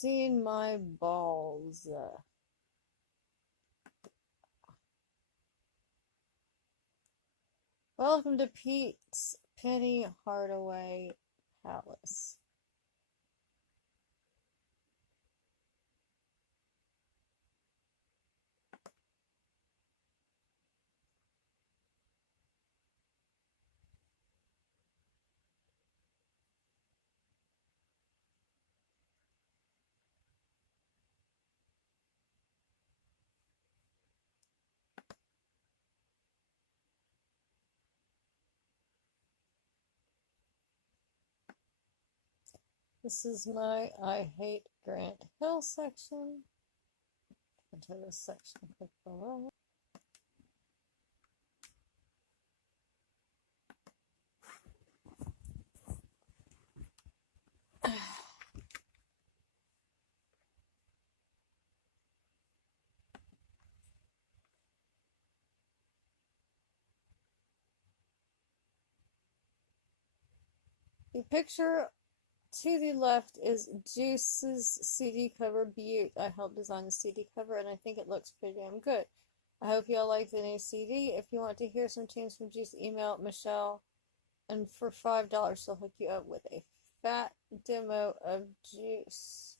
seen my balls. Welcome to Pete's Penny Hardaway Palace. This is my I Hate Grant Hill section. Into this section, click below. The picture to the left is Juice's CD cover, Butte. I helped design the CD cover, and I think it looks pretty damn good. I hope y'all like the new CD. If you want to hear some tunes from Juice, email Michelle, and for $5, she'll hook you up with a fat demo of Juice.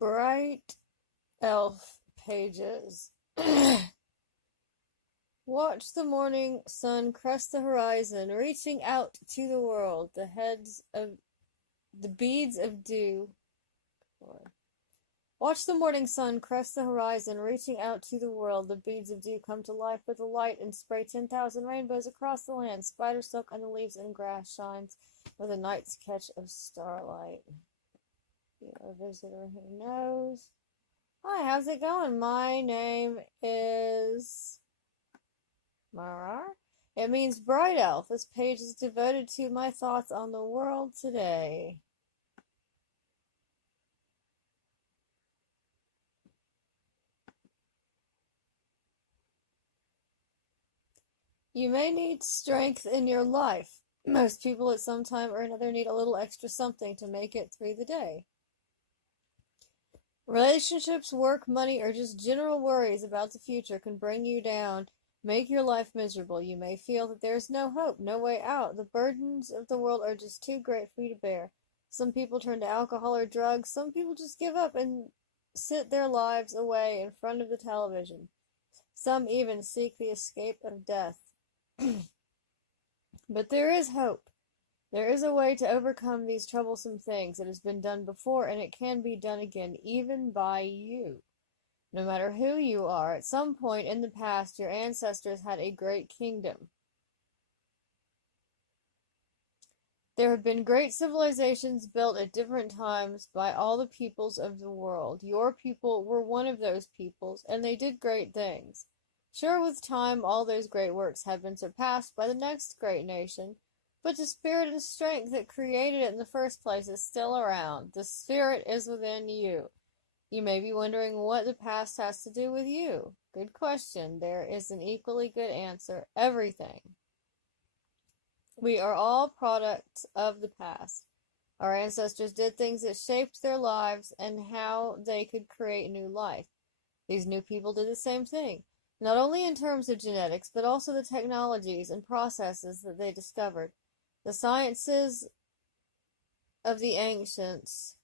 Bright elf pages. Watch the morning sun crest the horizon, reaching out to the world. The beads of dew. Watch the morning sun crest the horizon, reaching out to the world. The beads of dew come to life with a light and spray 10,000 rainbows across the land. Spider silk on the leaves and grass shines with a night's catch of starlight. A visitor who knows. Hi, how's it going? My name is Marar. It means bright elf. This page is devoted to my thoughts on the world today. You may need strength in your life. Most people at some time or another need a little extra something to make it through the day. Relationships, work, money, or just general worries about the future can bring you down, make your life miserable. You may feel that there's no hope, no way out. The burdens of the world are just too great for you to bear. Some people turn to alcohol or drugs. Some people just give up and sit their lives away in front of the television. Some even seek the escape of death. But there is hope. There is a way to overcome these troublesome things. It has been done before, and it can be done again, even by you. No matter who you are, at some point in the past, your ancestors had a great kingdom. There have been great civilizations built at different times by all the peoples of the world. Your people were one of those peoples, and they did great things. Sure, with time, all those great works have been surpassed by the next great nation, but the spirit and strength that created it in the first place is still around. The spirit is within you. You may be wondering what the past has to do with you. Good question. There is an equally good answer. Everything. We are all products of the past. Our ancestors did things that shaped their lives and how they could create new life. These new people did the same thing, not only in terms of genetics, but also the technologies and processes that they discovered. The sciences of the ancients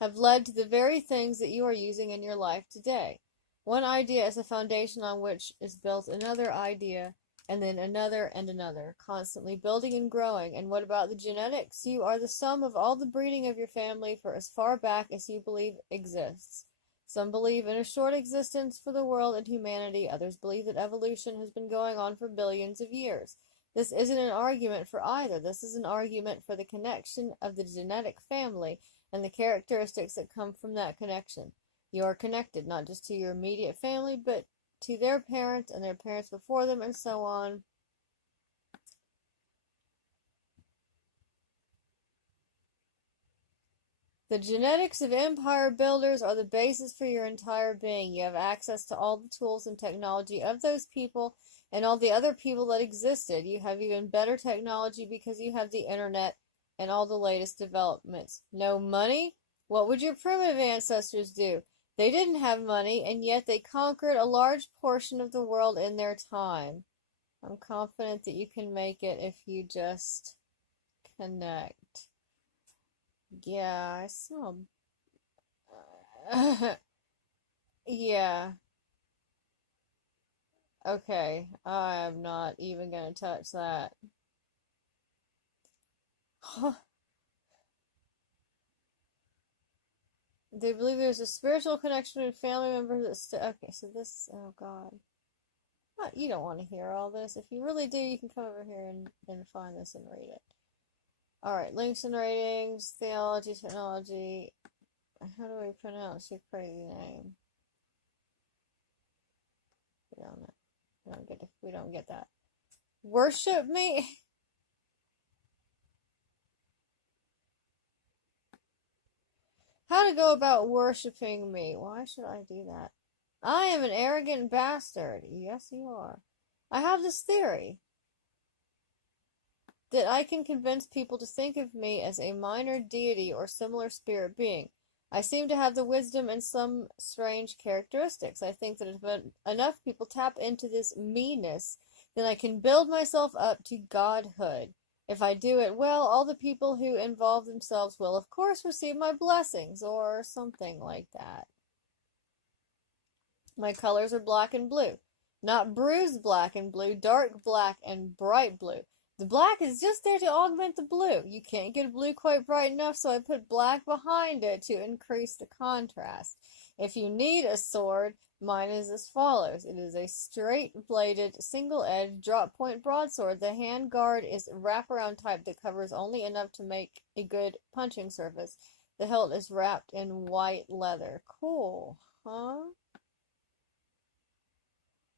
have led to the very things that you are using in your life today. One idea is a foundation on which is built another idea, and then another and another, constantly building and growing. And what about the genetics? You are the sum of all the breeding of your family for as far back as you believe exists. Some believe in a short existence for the world and humanity. Others believe that evolution has been going on for billions of years. This isn't an argument for either. This is an argument for the connection of the genetic family and the characteristics that come from that connection. You are connected not just to your immediate family, but to their parents and their parents before them, and so on. The genetics of empire builders are the basis for your entire being. You have access to all the tools and technology of those people and all the other people that existed. You have even better technology because you have the internet and all the latest developments. No money? What would your primitive ancestors do? They didn't have money, and yet they conquered a large portion of the world in their time. I'm confident that you can make it if you just connect. Yeah, I saw. Yeah, okay. I'm not even gonna touch that. They believe there's a spiritual connection with family members that okay, so this, oh God. You don't want to hear all this. If you really do, you can come over here and find this and read it. Alright, links and ratings, theology, technology. How do we pronounce your crazy name? We don't know. We don't get that. Worship me? How to go about worshiping me? Why should I do that? I am an arrogant bastard. Yes, you are. I have this theory that I can convince people to think of me as a minor deity or similar spirit being. I seem to have the wisdom and some strange characteristics. I think that if enough people tap into this meanness, then I can build myself up to godhood. If I do it well, all the people who involve themselves will, of course, receive my blessings, or something like that. My colors are black and blue. Not bruised black and blue, dark black and bright blue. The black is just there to augment the blue. You can't get blue quite bright enough, so I put black behind it to increase the contrast. If you need a sword, mine is as follows. It is a straight-bladed, single-edged, drop-point broadsword. The hand guard is wraparound type that covers only enough to make a good punching surface. The hilt is wrapped in white leather. Cool, huh?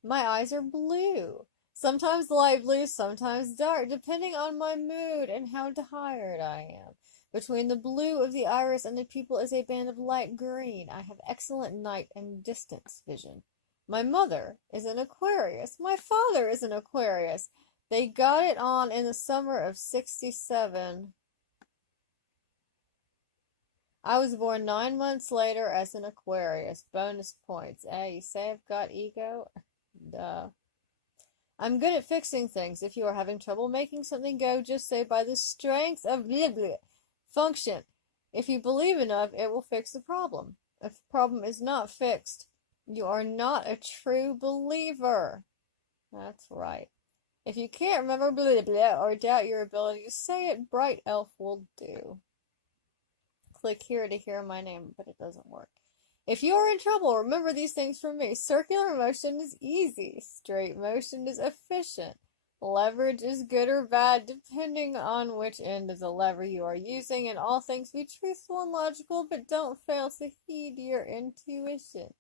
My eyes are blue. Sometimes light blue, sometimes dark, depending on my mood and how tired I am. Between the blue of the iris and the pupil is a band of light green. I have excellent night and distance vision. My mother is an Aquarius. My father is an Aquarius. They got it on in the summer of 67. I was born 9 months later as an Aquarius. Bonus points. Hey, you say I've got ego? Duh. I'm good at fixing things. If you are having trouble making something go, just say by the strength of function. If you believe enough, it will fix the problem. If the problem is not fixed, you are not a true believer. That's right. If you can't remember or doubt your ability to say it, Bright Elf will do. Click here to hear my name, but it doesn't work. If you are in trouble, remember these things from me. Circular motion is easy. Straight motion is efficient. Leverage is good or bad, depending on which end of the lever you are using. In all things, be truthful and logical, but don't fail to heed your intuition.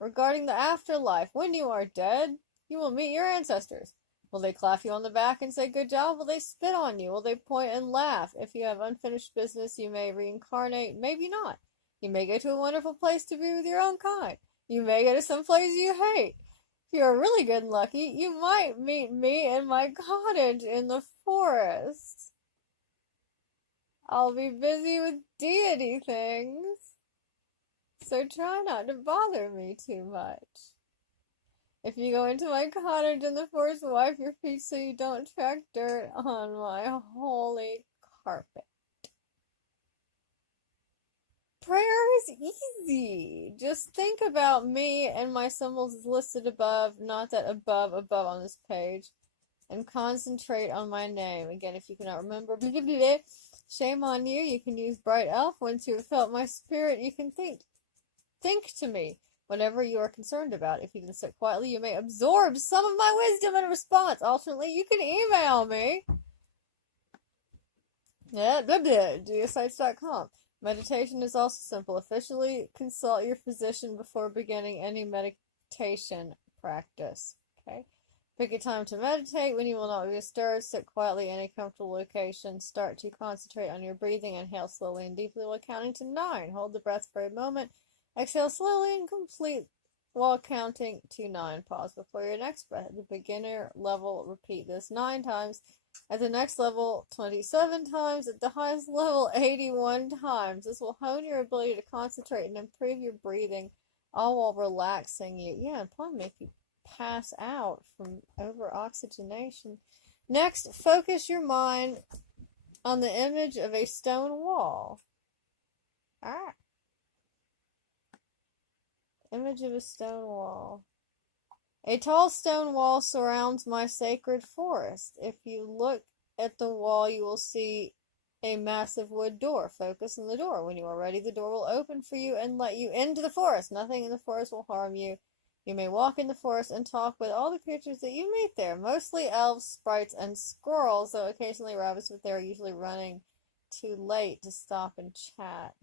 Regarding the afterlife, when you are dead, you will meet your ancestors. Will they clap you on the back and say good job? Will they spit on you? Will they point and laugh? If you have unfinished business, you may reincarnate, maybe not. You may go to a wonderful place to be with your own kind. You may go to some place you hate. If you are really good and lucky, you might meet me in my cottage in the forest. I'll be busy with deity things, so try not to bother me too much. If you go into my cottage in the forest, wipe your feet so you don't track dirt on my holy carpet. Prayer is easy. Just think about me and my symbols listed above, not that above on this page, and concentrate on my name. Again, if you cannot remember, blah, blah, blah, shame on you. You can use Bright Elf. Once you have felt my spirit, you can think to me whatever you are concerned about. If you can sit quietly, you may absorb some of my wisdom in response. Alternately, you can email me. Yeah, blah, blah, geosites.com. Meditation is also simple. Officially consult your physician before beginning any meditation practice. Okay? Pick a time to meditate when you will not be disturbed. Sit quietly in a comfortable location. Start to concentrate on your breathing. Inhale slowly and deeply while counting to 9. Hold the breath for a moment. Exhale slowly and complete while counting to 9. Pause before your next breath. At the beginner level, repeat this 9 times. At the next level, 27 times. At the highest level, 81 times. This will hone your ability to concentrate and improve your breathing, all while relaxing you. Yeah, and probably make you pass out from over-oxygenation. Next, focus your mind on the image of a stone wall. Image of a stone wall. A tall stone wall surrounds my sacred forest. If you look at the wall, you will see a massive wood door. Focus on the door. When you are ready, the door will open for you and let you into the forest. Nothing in the forest will harm you. You may walk in the forest and talk with all the creatures that you meet there, mostly elves, sprites, and squirrels, though occasionally rabbits, but they are usually running too late to stop and chat.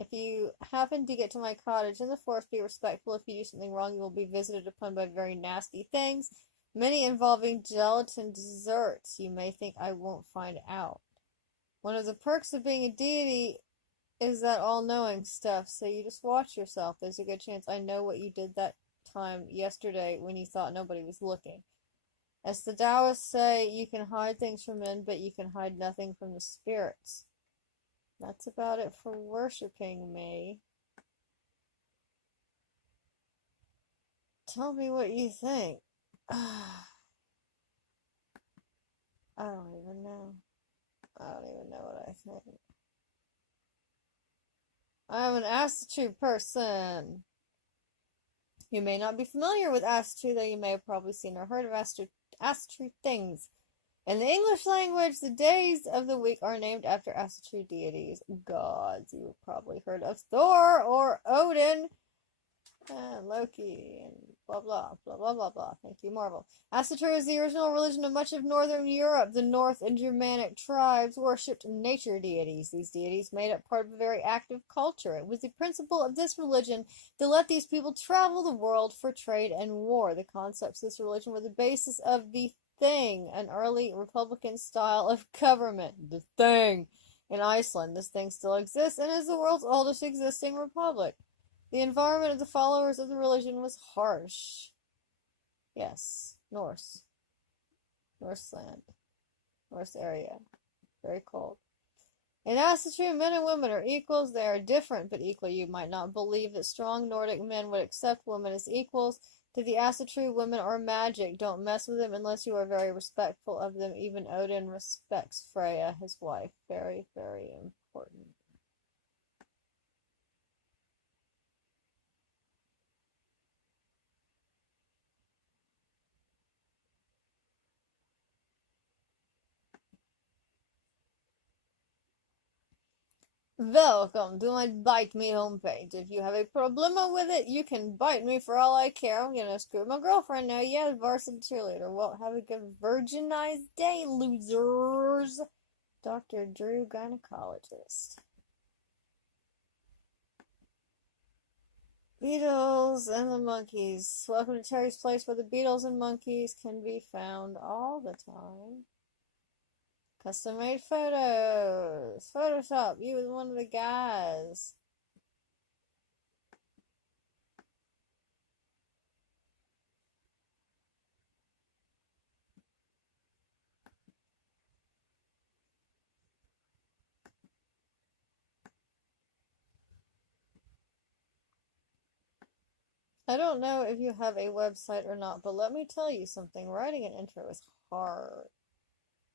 If you happen to get to my cottage in the forest, be respectful. If you do something wrong, you will be visited upon by very nasty things, many involving gelatin desserts. You may think I won't find out. One of the perks of being a deity is that all-knowing stuff, so you just watch yourself. There's a good chance I know what you did that time yesterday when you thought nobody was looking. As the Taoists say, you can hide things from men, but you can hide nothing from the spirits. That's about it for worshipping me. Tell me what you think. I don't even know. I don't even know what I think. I'm an Astro person. You may not be familiar with Astro, though you may have probably seen or heard of Astro things. In the English language, the days of the week are named after Astro deities, gods. You have probably heard of Thor or Odin, and Loki, and blah blah blah blah blah blah. Thank you, Marvel. Astro is the original religion of much of northern Europe. The North and Germanic tribes worshipped nature deities. These deities made up part of a very active culture. It was the principle of this religion to let these people travel the world for trade and war. The concepts of this religion were the basis of the Thing, an early republican style of government. The Thing. In Iceland, this thing still exists and is the world's oldest existing republic. The environment of the followers of the religion was harsh. Yes, Norse land, Norse area. Very cold. In Astro, men and women are equals. They are different but equal. You might not believe that strong Nordic men would accept women as equals. To the Astro, women are magic. Don't mess with them unless you are very respectful of them. Even Odin respects Freya, his wife. Very, very important. Welcome to my Bite Me homepage. If you have a problem with it, you can bite me for all I care. I'm gonna screw my girlfriend now. Yeah, the varsity cheerleader. Well, have a good virginized day, losers. Dr. Drew, gynecologist. Beetles and the monkeys. Welcome to Terry's place where the beetles and monkeys can be found all the time. Custom made photos. Photoshop you with one of the guys. I don't know if you have a website or not, but let me tell you something. Writing an intro is hard.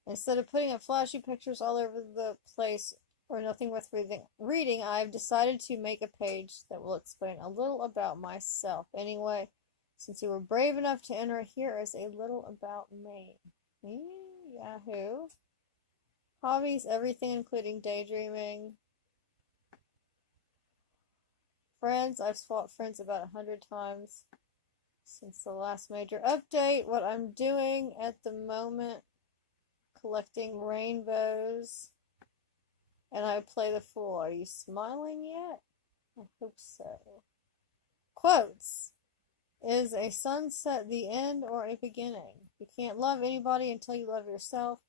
Instead of putting up flashy pictures all over the place or nothing worth reading, I've decided to make a page that will explain a little about myself. Anyway, since you were brave enough to enter, here is a little about me. Yahoo. Hobbies, everything including daydreaming. Friends, I've swapped friends about 100 times since the last major update. What I'm doing at the moment, collecting rainbows and I play the fool. Are you smiling yet? I hope so. Quotes. Is a sunset the end or a beginning? You can't love anybody until you love yourself.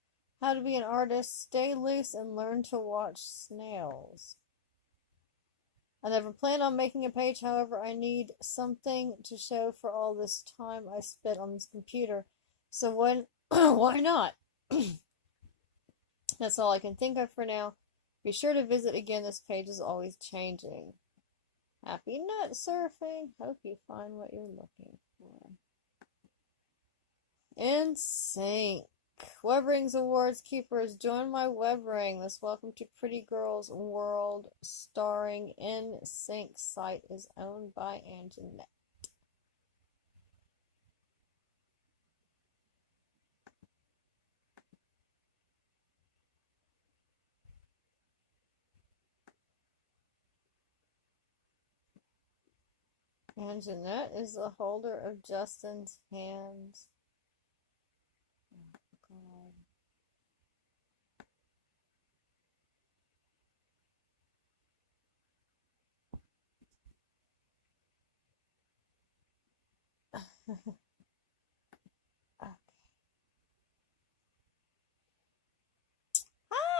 How to be an artist. Stay loose and learn to watch snails. I never planned on making a page, however, I need something to show for all this time I spent on this computer. So why not? That's all I can think of for now. Be sure to visit again. This page is always changing. Happy nut surfing. Hope you find what you're looking for. In sync. Web Rings Awards Keepers, join my web ring. This Welcome to Pretty Girls World starring In Sync site is owned by Anjanette. Anjanette is the holder of Justin's hands. Oh, God.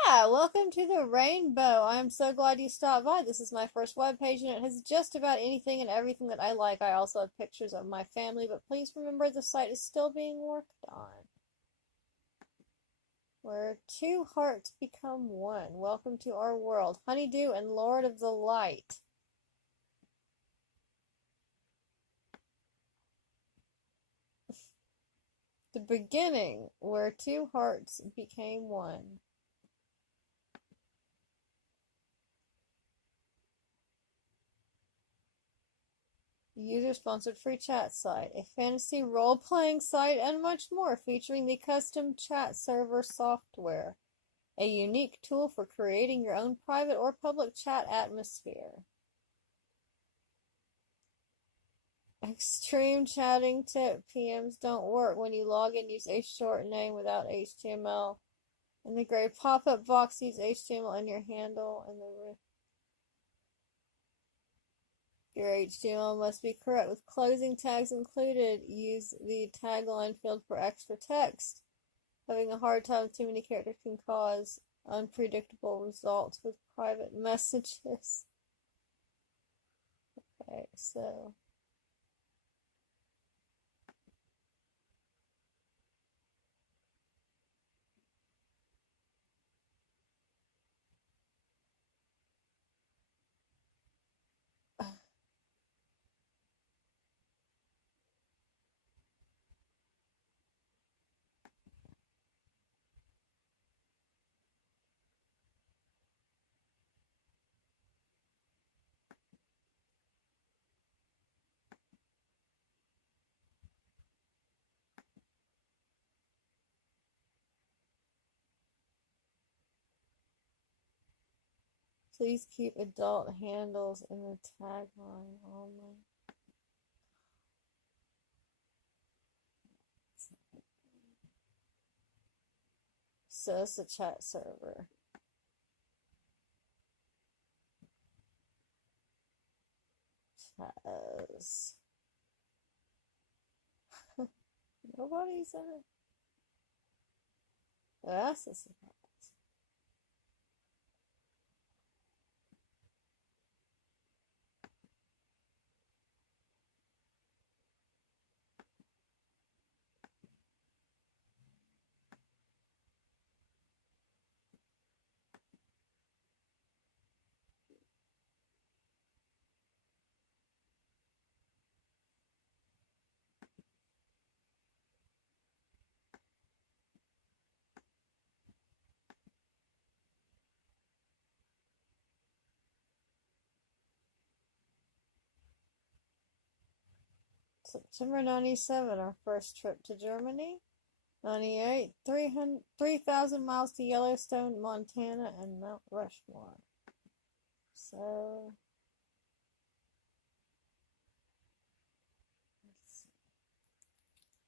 Hi, welcome to the rainbow. I'm so glad you stopped by. This is my first webpage and it has just about anything and everything that I like. I also have pictures of my family, but please remember the site is still being worked on. Where two hearts become one. Welcome to our world. Honeydew and Lord of the Light. The beginning, where two hearts became one. User-sponsored free chat site, a fantasy role-playing site, and much more, featuring the custom chat server software, a unique tool for creating your own private or public chat atmosphere. Extreme chatting tip: PMs don't work when you log in. Use a short name without HTML. In the gray pop-up box, use HTML in your handle, and your HTML must be correct with closing tags included. Use the tagline field for extra text. Having a hard time with too many characters can cause unpredictable results with private messages. Okay, so please keep adult handles in the tagline only. So it's a chat server. Chaz. Nobody's in it. That's a surprise. September 97, our first trip to Germany. 98, 3,000 miles to Yellowstone, Montana, and Mount Rushmore. So,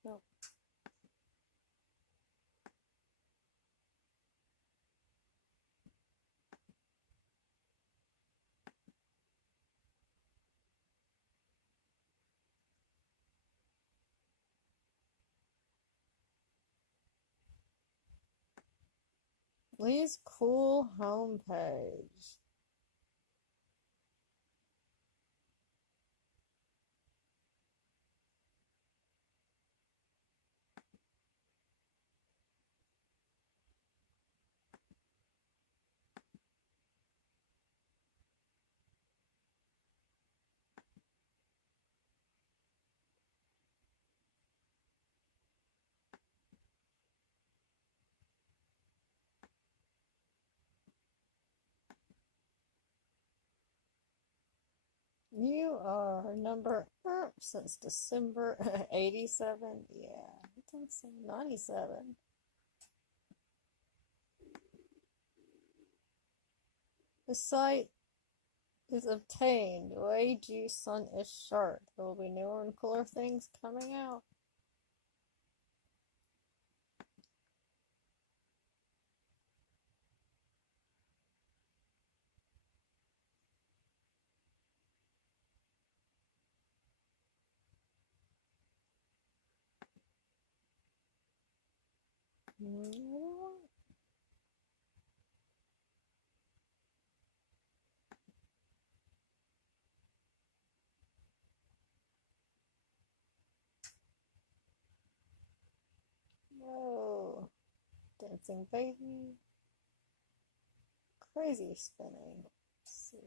nope. Lee's cool homepage. You are number since December 87. Yeah, I think so. 97. The site is obtained. Wei Sun is sharp. There will be newer and cooler things coming out. Whoa. Dancing baby. Crazy spinning. Let's see.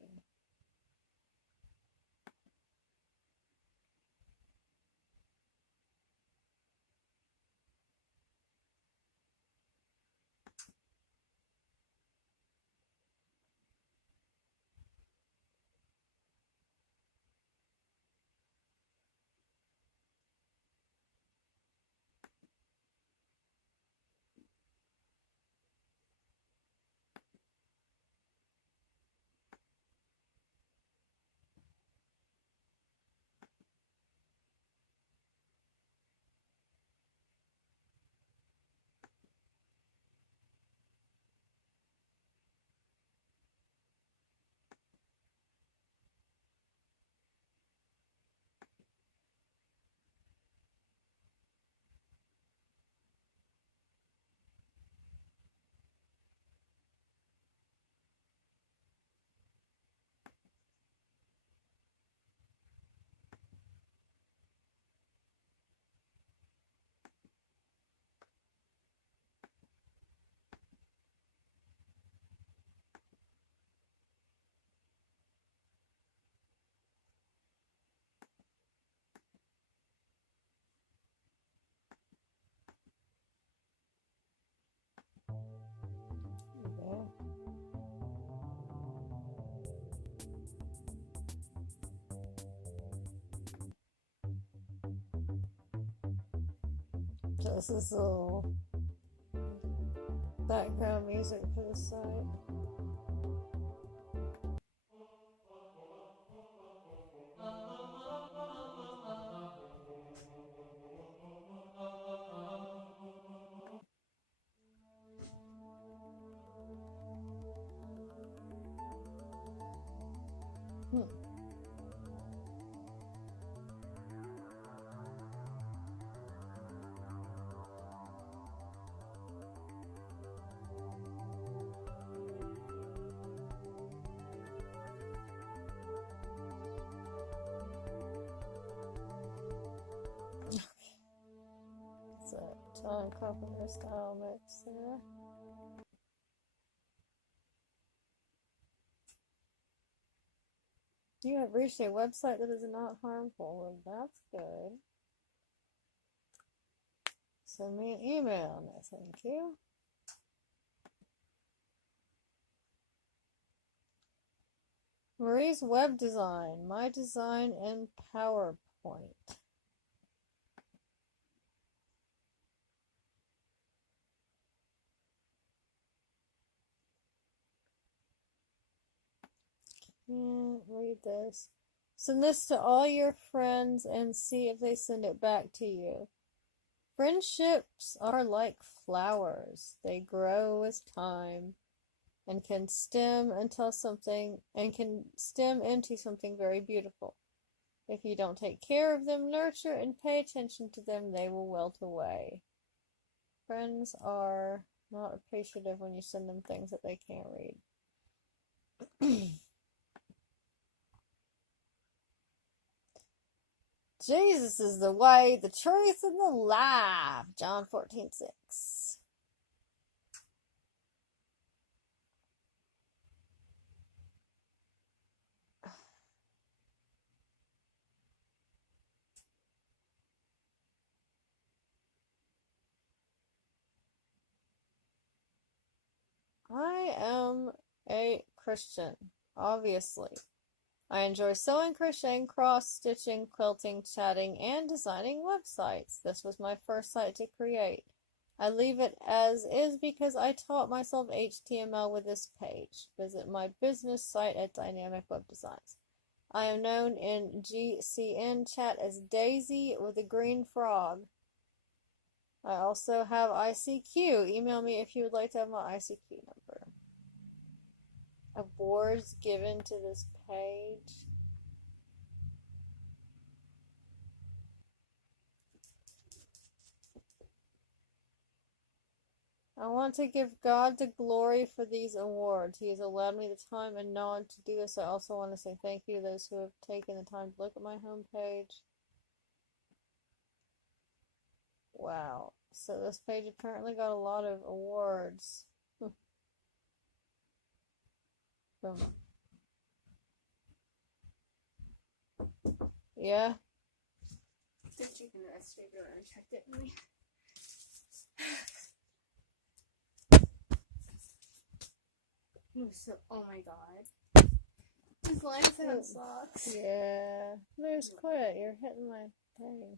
Yeah. This is a little background music for the site. Hmm. It's a John Carpenter style mix there. You have reached a website that is not harmful. Well, that's good. Send me an email. No, thank you. Marie's web design. My design in PowerPoint. Can't read this. Send this to all your friends and see if they send it back to you. Friendships are like flowers. They grow with time and can stem into something very beautiful. If you don't take care of them, nurture and pay attention to them, they will wilt away. Friends are Not appreciative when you send them things that they can't read. Jesus is the way, the truth, and the life. John 14:6. I am a Christian, obviously. I enjoy sewing, crocheting, cross-stitching, quilting, chatting, and designing websites. This was my first site to create. I leave it as is because I taught myself HTML with this page. Visit my business site at Dynamic Web Designs. I am known in GCN chat as Daisy with a green frog. I also have ICQ. Email me if you would like to have my ICQ number. Awards given to this page. I want to give God the glory for these awards. He has allowed me the time and knowledge to do this. I also want to say thank you to those who have taken the time to look at my homepage. Wow. So this page apparently got a lot of awards. Yeah. The chicken rest figure and checked it for me. Oh my god. His legs have socks. Yeah. There's quit. You're hitting my thing.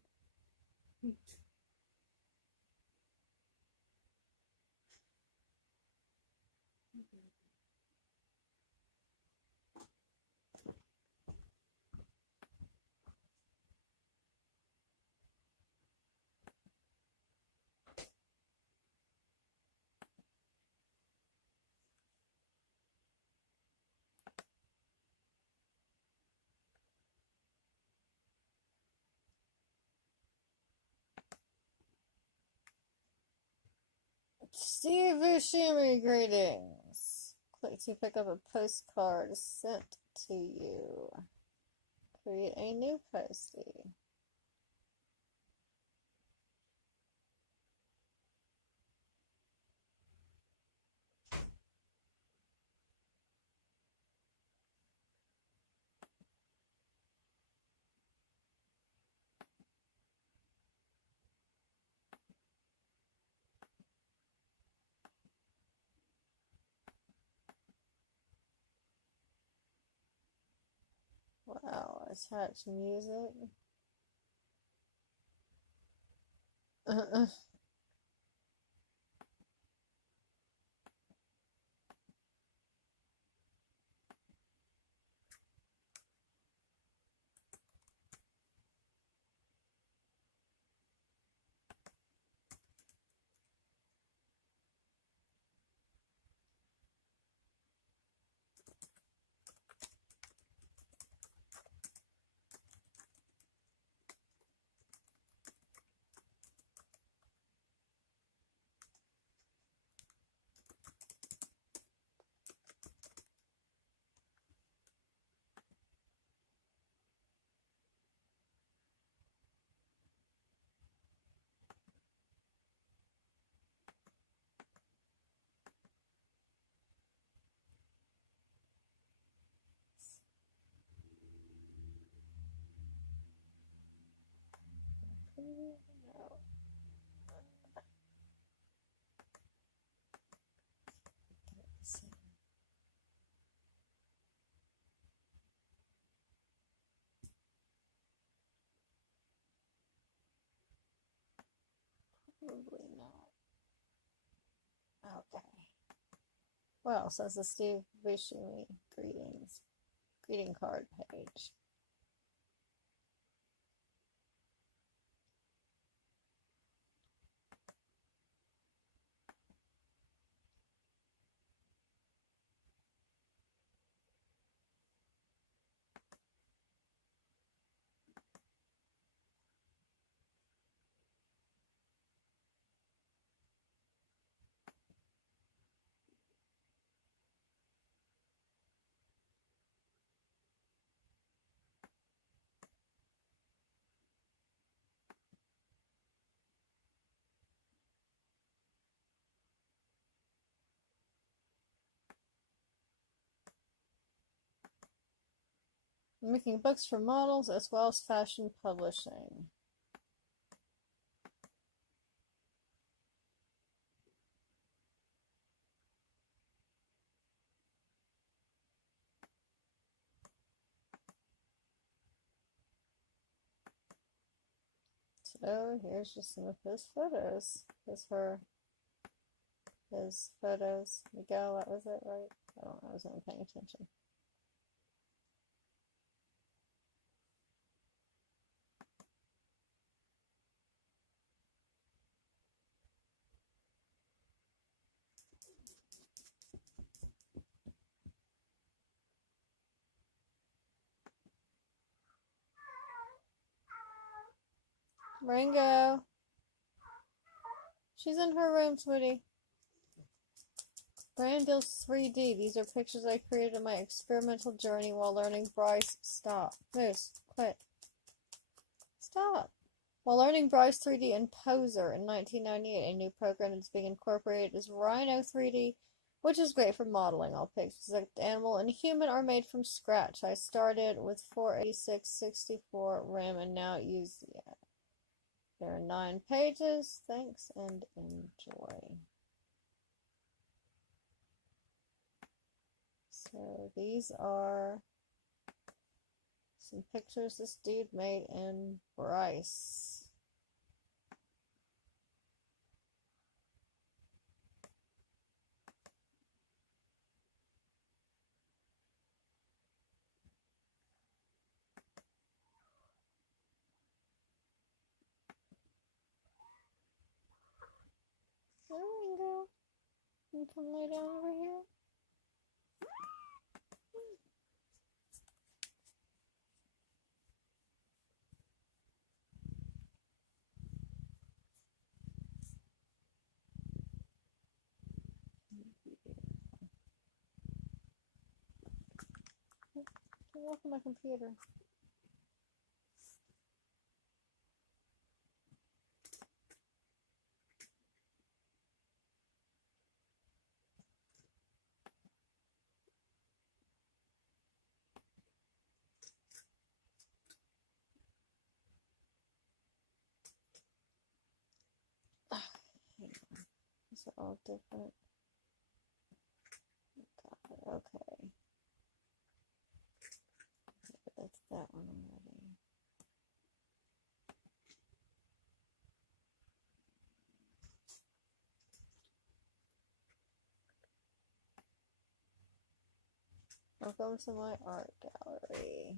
Steve Buscemi, greetings. Click to pick up a postcard sent to you. Create a new postie. Wow, attach music. Probably not. Okay. Well, so it's the Steve Buscemi greeting card page. making books for models as well as fashion publishing. So here's just some of his photos. His photos. Miguel, that was it, right? I don't know, I wasn't paying attention. Ringo. She's in her room, sweetie. Brandil's 3D. These are pictures I created on my experimental journey while learning Bryce. Stop. Moose, quit. Stop. While learning Bryce 3D and Poser in 1998, a new program that's being incorporated is Rhino 3D, which is great for modeling. All pictures of animal and human are made from scratch. I started with 486 64 RAM and now use, there are 9 pages. Thanks and enjoy. So these are some pictures this dude made in Bryce. There we go. You come lay down over here. Get off of my computer. These are all different. Got it. Okay. That's that one already. Welcome to my art gallery.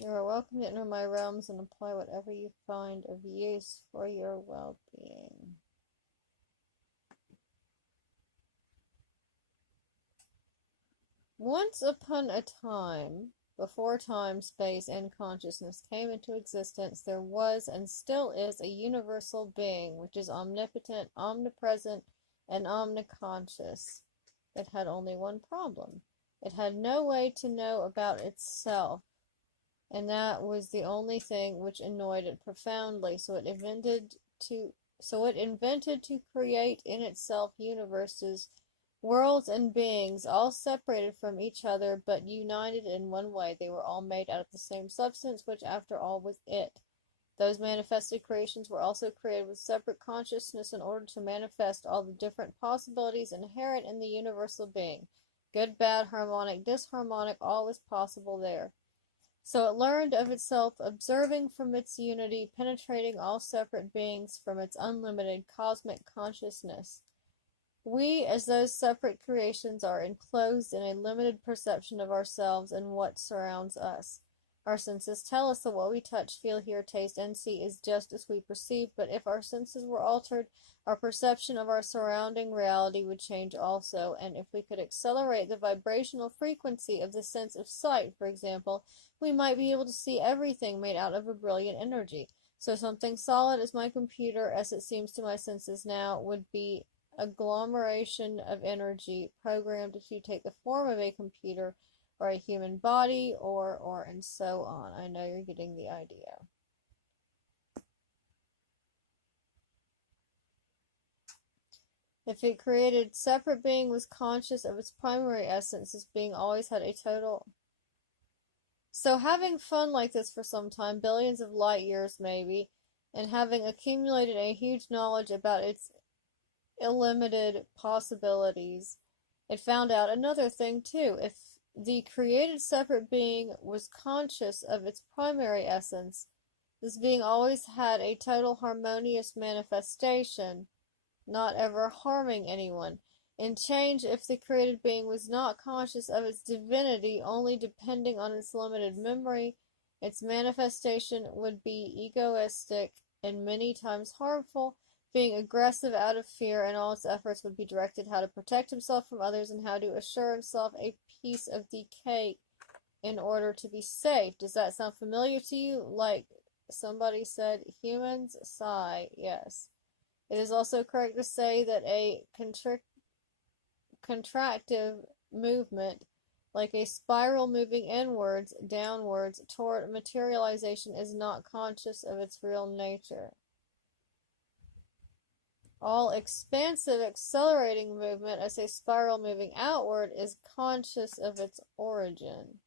You are welcome to enter my realms and apply whatever you find of use for your well-being. Once upon a time, before time, space, and consciousness came into existence, there was and still is a universal being which is omnipotent, omnipresent, and omniconscious. It had only one problem. It had no way to know about itself, and that was the only thing which annoyed it profoundly. So it invented to create in itself universes, worlds, and beings, all separated from each other, but united in one way. They were all made out of the same substance, which after all was it. Those manifested creations were also created with separate consciousness in order to manifest all the different possibilities inherent in the universal being. Good, bad, harmonic, disharmonic, all is possible there. So it learned of itself, observing from its unity, penetrating all separate beings from its unlimited cosmic consciousness. We, as those separate creations, are enclosed in a limited perception of ourselves and what surrounds us. Our senses tell us that what we touch, feel, hear, taste, and see is just as we perceive, but if our senses were altered, our perception of our surrounding reality would change also, and if we could accelerate the vibrational frequency of the sense of sight, for example, we might be able to see everything made out of a brilliant energy. So something solid as my computer, as it seems to my senses now, would be agglomeration of energy programmed to take the form of a computer or a human body, or and so on. I know you're getting the idea. If a created separate being was conscious of its primary essence, this being always had a total. So having fun like this for some time, billions of light years maybe, and having accumulated a huge knowledge about its illimited possibilities, it found out another thing too. If the created separate being was conscious of its primary essence, this being always had a total harmonious manifestation, not ever harming anyone. In change, if the created being was not conscious of its divinity, only depending on its limited memory, its manifestation would be egoistic and many times harmful, being aggressive out of fear, and all its efforts would be directed how to protect himself from others and how to assure himself a piece of the cake in order to be safe. Does that sound familiar to you? Like somebody said, humans sigh. Yes. It is also correct to say that a contractive movement, like a spiral moving inwards, downwards, toward materialization, is not conscious of its real nature. All expansive, accelerating movement, as a spiral moving outward, is conscious of its origin.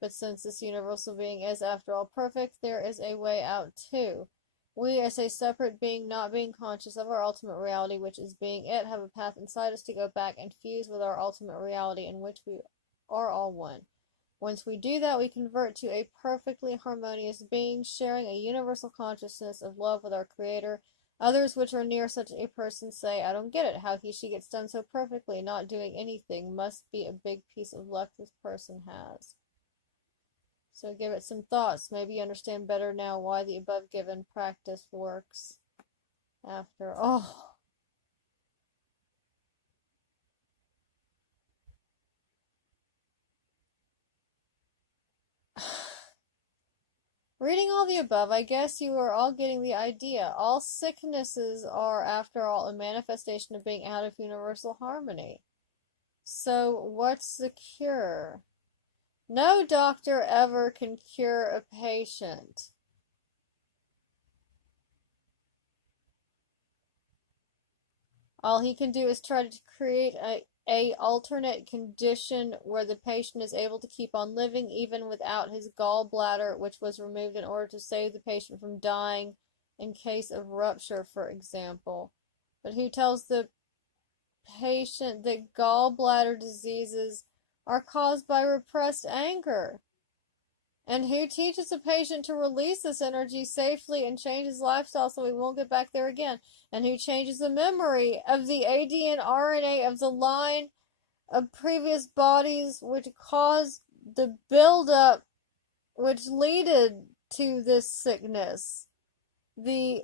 But since this universal being is, after all, perfect, there is a way out too. We, as a separate being, not being conscious of our ultimate reality, which is being it, have a path inside us to go back and fuse with our ultimate reality, in which we are all one. Once we do that, we convert to a perfectly harmonious being, sharing a universal consciousness of love with our Creator. Others which are near such a person say, I don't get it, how she gets done so perfectly, not doing anything. Must be a big piece of luck this person has. So give it some thoughts. Maybe you understand better now why the above given practice works. After all. Reading all the above, I guess you are all getting the idea. All sicknesses are, after all, a manifestation of being out of universal harmony. So what's the cure? No doctor ever can cure a patient. All he can do is try to create a alternate condition where the patient is able to keep on living even without his gallbladder, which was removed in order to save the patient from dying in case of rupture, for example. But who tells the patient that gallbladder diseases are caused by repressed anger? And who teaches a patient to release this energy safely and change his lifestyle so he won't get back there again? And who changes the memory of the AD and RNA of the line of previous bodies which caused the buildup which leaded to this sickness? The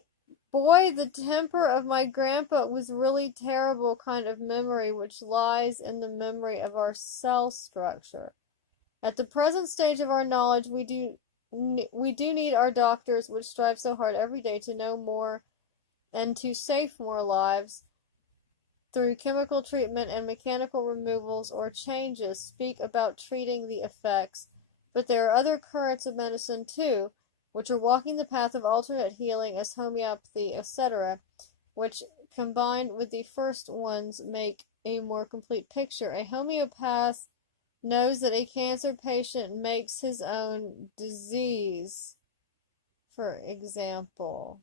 temper of my grandpa was really terrible kind of memory which lies in the memory of our cell structure. At the present stage of our knowledge, we do need our doctors, which strive so hard every day to know more and to save more lives through chemical treatment and mechanical removals or changes, speak about treating the effects. But there are other currents of medicine too, which are walking the path of alternate healing as homeopathy, etc., which combined with the first ones make a more complete picture. A homeopath knows that a cancer patient makes his own disease, for example.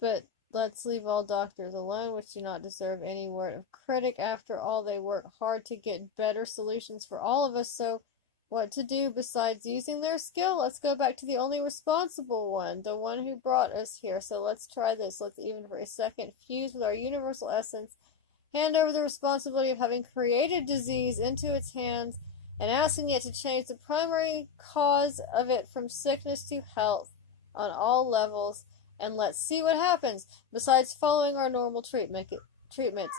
But let's leave all doctors alone, which do not deserve any word of critic. After all, they work hard to get better solutions for all of us, so what to do besides using their skill? Let's go back to the only responsible one, the one who brought us here. So let's try this. Let's even for a second fuse with our universal essence, hand over the responsibility of having created disease into its hands, and asking it to change the primary cause of it from sickness to health on all levels, and let's see what happens. Besides following our normal treatments.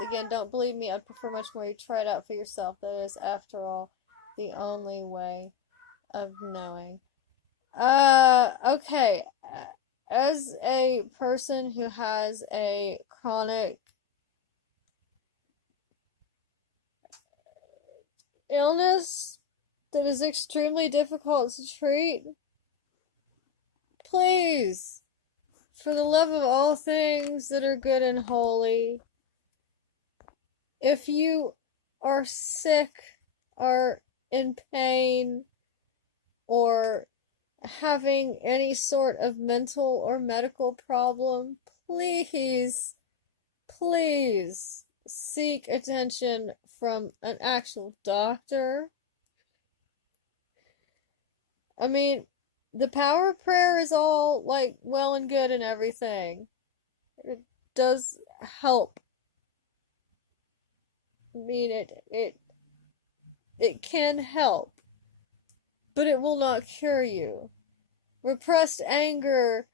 Again, don't believe me. I'd prefer much more you try it out for yourself. That is, after all, the only way of knowing. Okay. As a person who has a chronic illness that is extremely difficult to treat, please, for the love of all things that are good and holy, if you are sick, are in pain, or having any sort of mental or medical problem, please, please seek attention from an actual doctor. I mean, the power of prayer is all, like, well and good and everything. It does help. I mean, it can help, but it will not cure you. Repressed anger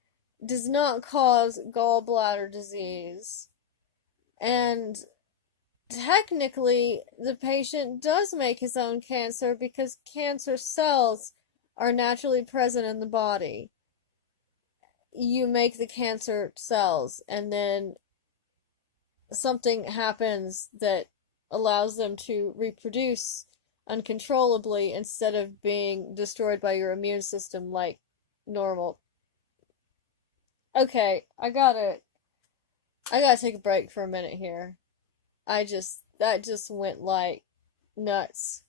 does not cause gallbladder disease. And technically, the patient does make his own cancer because cancer cells are naturally present in the body. You make the cancer cells, and then something happens that allows them to reproduce uncontrollably instead of being destroyed by your immune system like normal. Okay, I gotta take a break for a minute here. That just went like nuts.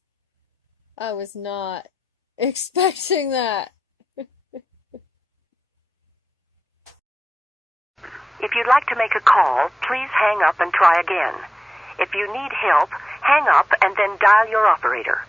I was not expecting that. If you'd like to make a call, please hang up and try again. If you need help, hang up and then dial your operator.